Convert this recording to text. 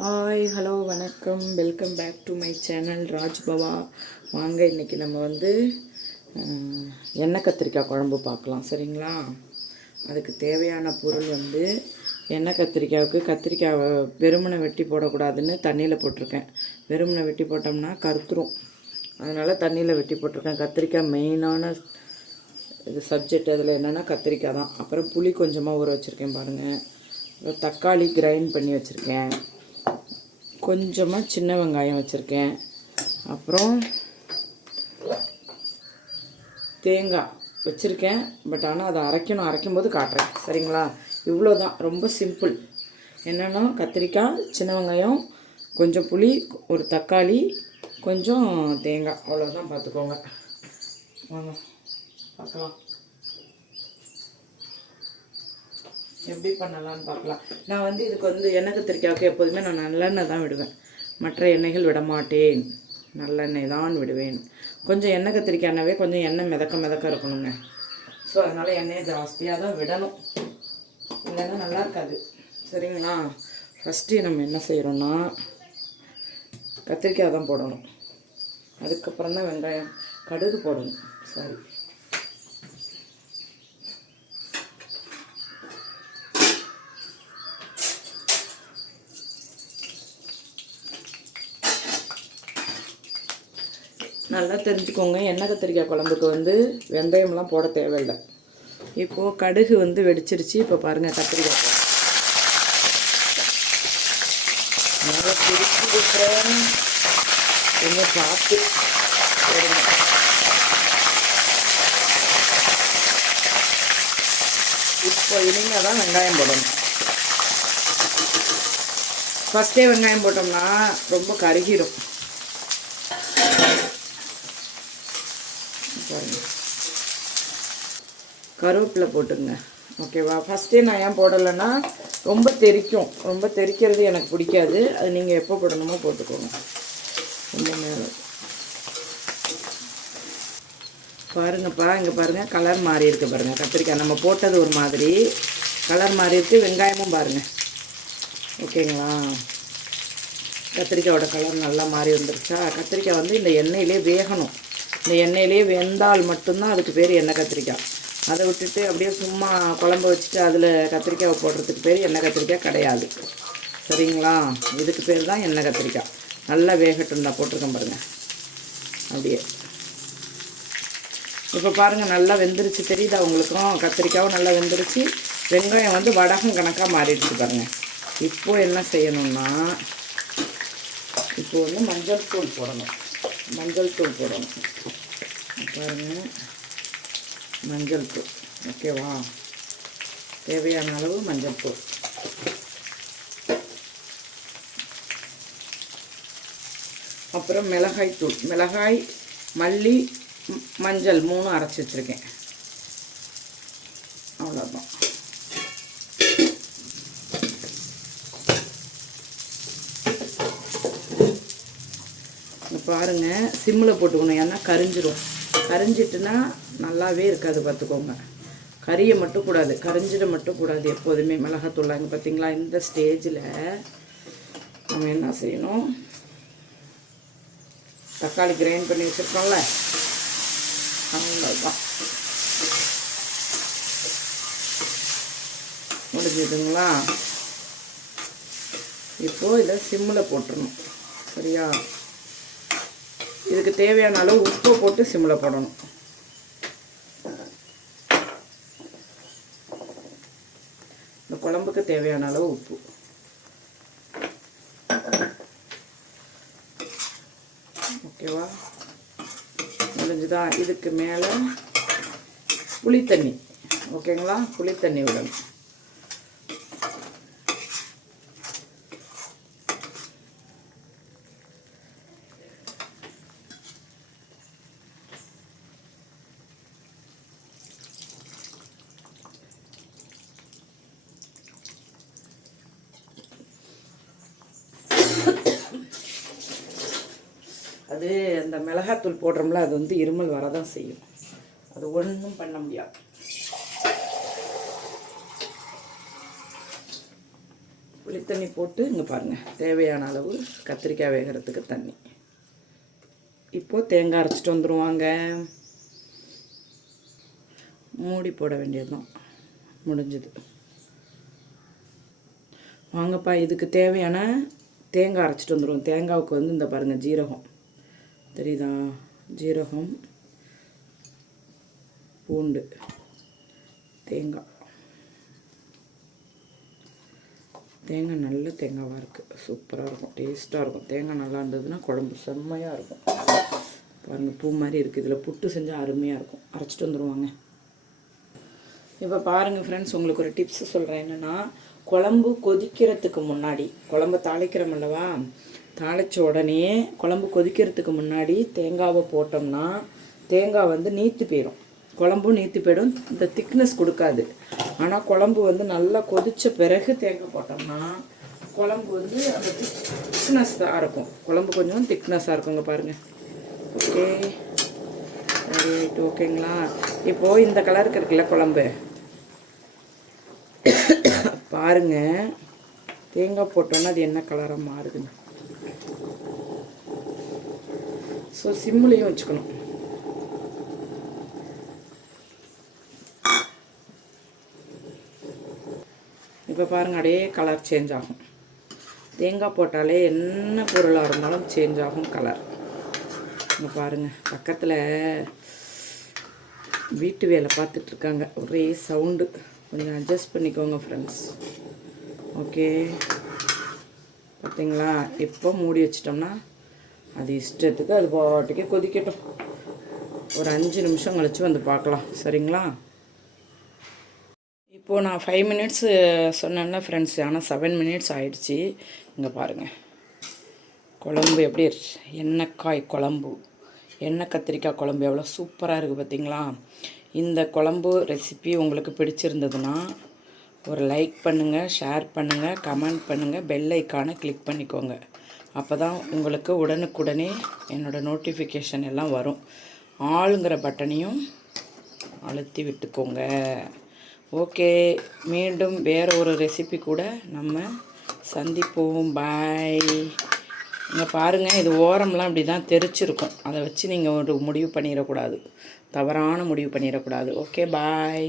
Hi hello வணக்கம், welcome back to my channel ராஜ்பவா. வாங்க இன்றைக்கி நம்ம வந்து எண்ணெய் கத்திரிக்காய் குழம்பு பார்க்கலாம், சரிங்களா? அதுக்கு தேவையான பொருள் வந்து எண்ணெய் கத்திரிக்காய்க்கு கத்திரிக்காயை வெறுமனை வெட்டி போடக்கூடாதுன்னு தண்ணியில் போட்டிருக்கேன். வெறுமனை வெட்டி போட்டோம்னா கருத்துரும், அதனால் தண்ணியில் வெட்டி போட்டிருக்கேன். கத்திரிக்காய் மெயினான இது சப்ஜெக்ட் அதில் என்னென்னா கத்திரிக்காய் தான். அப்புறம் புளி கொஞ்சமாக ஊற வச்சுருக்கேன் பாருங்கள். தக்காளி கிரைண்ட் பண்ணி வச்சுருக்கேன். கொஞ்சமாக சின்ன வெங்காயம் வச்சுருக்கேன். அப்புறம் தேங்காய் வச்சுருக்கேன். பட் ஆனால் அதை அரைக்கும்போது காட்டுறேன், சரிங்களா? இவ்வளோ தான், ரொம்ப சிம்பிள். என்னென்னா கத்திரிக்காய், சின்ன வெங்காயம், கொஞ்சம் புளி, ஒரு தக்காளி, கொஞ்சம் தேங்காய், அவ்வளோதான். பார்த்துக்கோங்க, வாங்க பார்க்கலாம் எப்படி பண்ணலான்னு பார்க்கலாம். நான் வந்து இதுக்கு வந்து எண்ணெய் கத்திரிக்காய்க்கு எப்போதுமே நான் நல்லெண்ணெய் தான் விடுவேன், மற்ற எண்ணெய்கள் விட மாட்டேன், நல்லெண்ணெய் தான் விடுவேன். கொஞ்சம் எண்ணெய் கத்திரிக்காய் எண்ணெவே கொஞ்சம் எண்ணெய் மிதக்க இருக்கணுங்க. ஸோ அதனால் எண்ணெயை ஜாஸ்தியாக தான் விடணும், இல்லைன்னா நல்லா இருக்காது, சரிங்களா? ஃபஸ்ட்டு நம்ம என்ன செய்கிறோன்னா கத்திரிக்காய் தான் போடணும். அதுக்கப்புறம் தான் வெங்காயம், கடுகு போடணும். சரி, நல்லா தெரிஞ்சுக்கோங்க, எண்ணெய் கத்திரிக்காய் குழம்புக்கு வந்து வெந்தயம்லாம் போட தேவையில்லை. இப்போது கடுகு வந்து வெடிச்சிருச்சு. இப்போ பாருங்கள், கத்திரிக்காய் நல்லா பிரித்து விட்டுறேன், கொஞ்சம் பார்த்து போடுங்க. இப்போ இனிமேல் தான் வெங்காயம் போடணும். ஃபஸ்ட்டே வெங்காயம் போட்டோம்னா ரொம்ப கருகிடும். கருவேப்பிலை போட்டுங்க, ஓகேவா? ஃபஸ்ட்டே நான் ஏன் போடலைன்னா ரொம்ப தெரிக்கும், ரொம்ப தெரிக்கிறது எனக்கு பிடிக்காது. அது நீங்கள் எப்போ போடணுமோ போட்டுக்கோங்க. ரொம்ப நேரம் பாருங்கப்பா, இங்கே பாருங்கள், கலர் மாறி இருக்குது பாருங்கள். கத்திரிக்காய் நம்ம போட்டது ஒரு மாதிரி கலர் மாறி இருக்குது. வெங்காயமும் பாருங்கள், ஓகேங்களா? கத்திரிக்காயோட கலர் நல்லா மாறி வந்துருச்சா? கத்திரிக்காய் வந்து இந்த எண்ணெயிலே வேகணும். இந்த எண்ணெயிலே வெந்தால் மட்டும்தான் அதுக்கு பேர் எண்ணெய் கத்திரிக்காய். அதை விட்டுட்டு அப்படியே சும்மா குழம்பு வச்சுட்டு அதில் கத்திரிக்காய் போடுறதுக்கு பேர் எண்ணெய் கத்திரிக்காய் கிடையாது, சரிங்களா? இதுக்கு பேர் தான் எண்ணெய் கத்திரிக்காய். நல்லா வேகட்டும் தான் போட்டிருக்கேன் பாருங்கள். அப்படியே இப்போ பாருங்கள், நல்லா வெந்துருச்சு, தெரியுதா உங்களுக்கும்? கத்திரிக்காயும் நல்லா வெந்துருச்சு. வெங்காயம் வந்து வடகம் கணக்காக மாறிடுச்சு பாருங்கள். இப்போது என்ன செய்யணும்னா, இப்போ வந்து மஞ்சள் தூள் போடணும். பாருங்கள், மஞ்சள் தூள், ஓகேவா? தேவையான அளவு மஞ்சள் தூள். அப்புறம் மிளகாய் தூள், மிளகாய், மல்லி, மஞ்சள் 3 அரைச்சி வச்சுருக்கேன். அவ்வளோதான். பாருங்கள், சிம்மில் போட்டுக்கணும், ஏன்னா கரிஞ்சிட்டுனா நல்லாவே இருக்காது, பார்த்துக்கோங்க. கறியை மட்டும் கூடாது, கரிஞ்சிட மட்டும் கூடாது எப்போதுமே மிளகாத்தூள். அங்கே பார்த்தீங்களா? இந்த ஸ்டேஜில் நம்ம என்ன செய்யணும், தக்காளி கிரைண்ட் பண்ணி வச்சுருக்கோம்ல, அவ்வளோதான், முடிஞ்சுதுங்களா? இப்போது இதை சிம்மில் போட்டுடணும், சரியா? இதுக்கு தேவையான அளவு உப்பு போட்டு சிம்மில் போடணும். இந்த குழம்புக்கு தேவையான அளவு உப்பு. ஓகேவா? முடிஞ்சுதா? இதுக்கு மேலே புளித்தண்ணி, ஓகேங்களா? புளித்தண்ணி விடணும். அது அந்த மிளகாத்தூள் போடுறோம்ல, அது வந்து இருமல் வரதான் செய்யும், அது ஒன்றும் பண்ண முடியாது. புளித்தண்ணி போட்டு இங்கே பாருங்கள், தேவையான அளவு கத்திரிக்காய் வேகிறதுக்கு தண்ணி. இப்போது தேங்காய் அரைச்சிட்டு வந்துடுவாங்க. மூடி போட வேண்டியதுதான், முடிஞ்சது. வாங்கப்பா, இதுக்கு தேவையான தேங்காய் அரைச்சிட்டு வந்துடுவோம். தேங்காவுக்கு வந்து இந்த பாருங்கள் ஜீரகம் தெரியுதா, ஜீரகம், பூண்டு, தேங்காய். தேங்காய் நல்ல தேங்காவாக இருக்குது, சூப்பராக இருக்கும், டேஸ்ட்டாக இருக்கும். தேங்காய் நல்லா இருந்ததுன்னா குழம்பு செம்மையாக இருக்கும். பாருங்கள், பூ மாதிரி இருக்குது. இதில் புட்டு செஞ்சால் அருமையாக இருக்கும். அரைச்சிட்டு வந்துடுவாங்க. இப்போ பாருங்கள் ஃப்ரெண்ட்ஸ், உங்களுக்கு ஒரு டிப்ஸ் சொல்கிறேன். என்னென்னா, குழம்பு கொதிக்கிறதுக்கு முன்னாடி, குழம்பு தாளிக்கிறோம் அல்லவா, தாளித்த உடனே குழம்பு கொதிக்கிறதுக்கு முன்னாடி தேங்காவை போட்டோம்னா தேங்காய் வந்து நீத்து போயிடும், குழம்பும் நீத்து போயிடும், இந்த திக்னஸ் கொடுக்காது. ஆனால் குழம்பு வந்து நல்லா கொதித்த பிறகு தேங்காய் போட்டோம்னா குழம்பு வந்து அந்த திக்னஸ் தான் இருக்கும். குழம்பு கொஞ்சம் திக்னஸாக இருக்குங்க. பாருங்கள். ஓகே, ரைட், ஓகேங்களா? இப்போது இந்த கலருக்கு இருக்குல்ல குழம்பு, பாருங்கள், தேங்காய் போட்டோன்னா அது என்ன கலராக மாறுதுங்க. ஸோ சிம்முலையும் வச்சுக்கணும். இப்போ பாருங்கள், அப்படியே கலர் சேஞ்ச் ஆகும். தேங்காய் போட்டாலே என்ன பொருளாக இருந்தாலும் சேஞ்ச் ஆகும் கலர். இங்கே பாருங்கள், பக்கத்தில் வீட்டு வேலை பார்த்துட்ருக்காங்க, ஒரே சவுண்டு, கொஞ்சம் அட்ஜஸ்ட் பண்ணிக்கோங்க ஃப்ரெண்ட்ஸ். ஓகே, பார்த்தீங்களா? இப்போ மூடி வச்சிட்டோம்னா அது இஷ்டத்துக்கு அது பாட்டுக்கே கொதிக்கட்டும். ஒரு 5 நிமிஷம் கழித்து வந்து பார்க்கலாம், சரிங்களா? இப்போது நான் 5 மினிட்ஸு சொன்னேன்ல ஃப்ரெண்ட்ஸ், ஆனால் 7 மினிட்ஸ் ஆயிடுச்சு. இங்கே பாருங்கள், குழம்பு எப்படி, எண்ணெய்க்காய் குழம்பு, எண்ணெய் கத்திரிக்காய் குழம்பு எவ்வளோ சூப்பராக இருக்குது பார்த்தீங்களா? இந்த குழம்பு ரெசிபி உங்களுக்கு பிடிச்சிருந்ததுன்னா ஒரு லைக் பண்ணுங்கள், ஷேர் பண்ணுங்கள், கமெண்ட் பண்ணுங்கள், பெல் ஐக்கானை கிளிக் பண்ணிக்கோங்க. அப்போ தான் உங்களுக்கு உடனுக்குடனே என்னோடய நோட்டிஃபிகேஷன் எல்லாம் வரும். ஆளுங்கிற பட்டனையும் அழுத்தி விட்டுக்கோங்க. ஓகே, மீண்டும் வேறு ஒரு ரெசிபி கூட நம்ம சந்திப்போம். பாய். இங்கே பாருங்கள், இது ஓரம்லாம் இப்படி தான் தெரிச்சிருக்கும். அதை வச்சு நீங்கள் ஒரு முடிவு பண்ணிடக்கூடாது, தவறான முடிவு பண்ணிடக்கூடாது. ஓகே, பாய்.